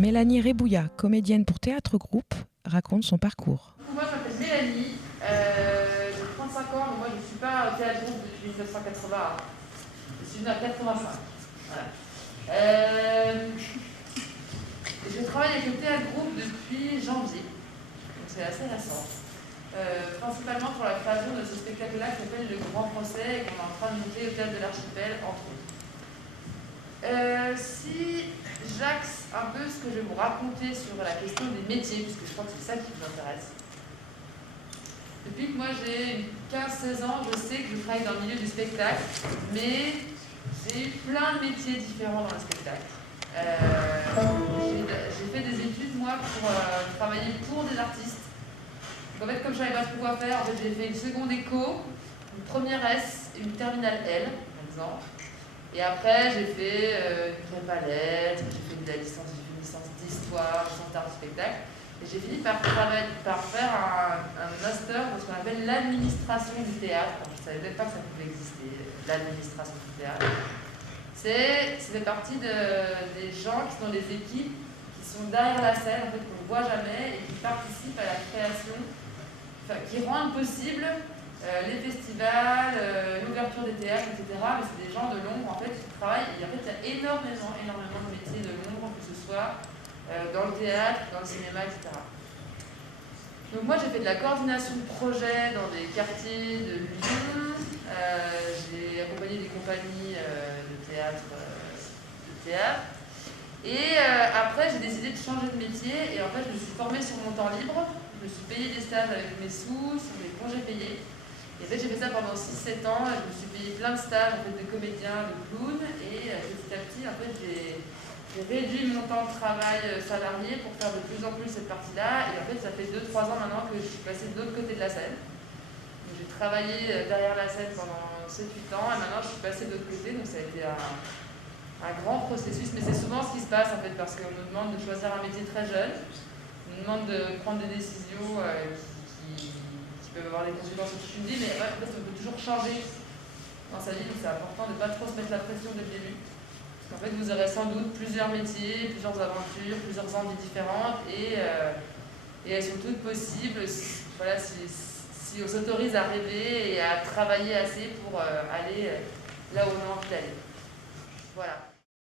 Mélanie Rebouillat, comédienne pour Théâtre Groupe, raconte son parcours. Moi, je m'appelle Mélanie, j'ai 35 ans, mais moi, je ne suis pas au Théâtre Groupe depuis 1980. Je suis venue à 85. Voilà. Je travaille avec le Théâtre Groupe depuis janvier, donc c'est assez récent. Principalement pour la création de ce spectacle-là qui s'appelle Le Grand Procès et qu'on est en train de monter au Théâtre de l'Archipel, entre autres. Si j'axe un peu ce que je vais vous raconter sur la question des métiers, puisque je crois que c'est ça qui vous intéresse. Depuis que moi j'ai 15-16 ans, je sais que je travaille dans le milieu du spectacle, mais j'ai eu plein de métiers différents dans le spectacle. J'ai fait des études, moi, pour travailler pour des artistes. En fait, comme je ne savais pas trop quoi faire, en fait, j'ai fait une seconde éco, une première S et une terminale L, par exemple. Et après, j'ai fait une prépa lettres, j'ai fait une licence d'histoire, licence d'art du spectacle. Et j'ai fini par faire un master dans ce qu'on appelle l'administration du théâtre. Je ne savais même pas que ça pouvait exister, l'administration du théâtre. C'est fait partie des gens qui sont dans les équipes, qui sont derrière la scène, en fait, qu'on ne voit jamais, et qui participent à la création, qui rendent possible les festivals, l'ouverture des théâtres, etc. Mais c'est des gens de l'ombre en fait qui travaillent. Et en fait, il y a énormément de métiers de l'ombre, que ce soit dans le théâtre, dans le cinéma, etc. Donc moi, j'ai fait de la coordination de projets dans des quartiers de Lyon. J'ai accompagné des compagnies de théâtre. Et après, j'ai décidé de changer de métier. Et en fait, je me suis formée sur mon temps libre. Je me suis payé des stages avec mes sous, sur mes congés payés. Et en fait, j'ai fait ça pendant 6-7 ans. Je me suis payé plein de stages en fait, de comédien, de clown. Et petit à petit, en fait, j'ai réduit mon temps de travail salarié pour faire de plus en plus cette partie-là. Et en fait, ça fait 2-3 ans maintenant que je suis passée de l'autre côté de la scène. J'ai travaillé derrière la scène pendant 7-8 ans. Et maintenant, je suis passée de l'autre côté. Donc, ça a été un grand processus. Mais c'est souvent ce qui se passe, en fait, parce qu'on nous demande de choisir un métier très jeune. On nous demande de prendre des décisions qui peuvent avoir des conséquences sur ce que tu me dis, mais ouais, en fait, on peut toujours changer dans sa vie, donc c'est important de ne pas trop se mettre la pression dès le début. Parce qu'en fait, vous aurez sans doute plusieurs métiers, plusieurs aventures, plusieurs envies différentes, et elles sont toutes possibles voilà, si on s'autorise à rêver et à travailler assez pour aller là où on a envie d'aller. Voilà.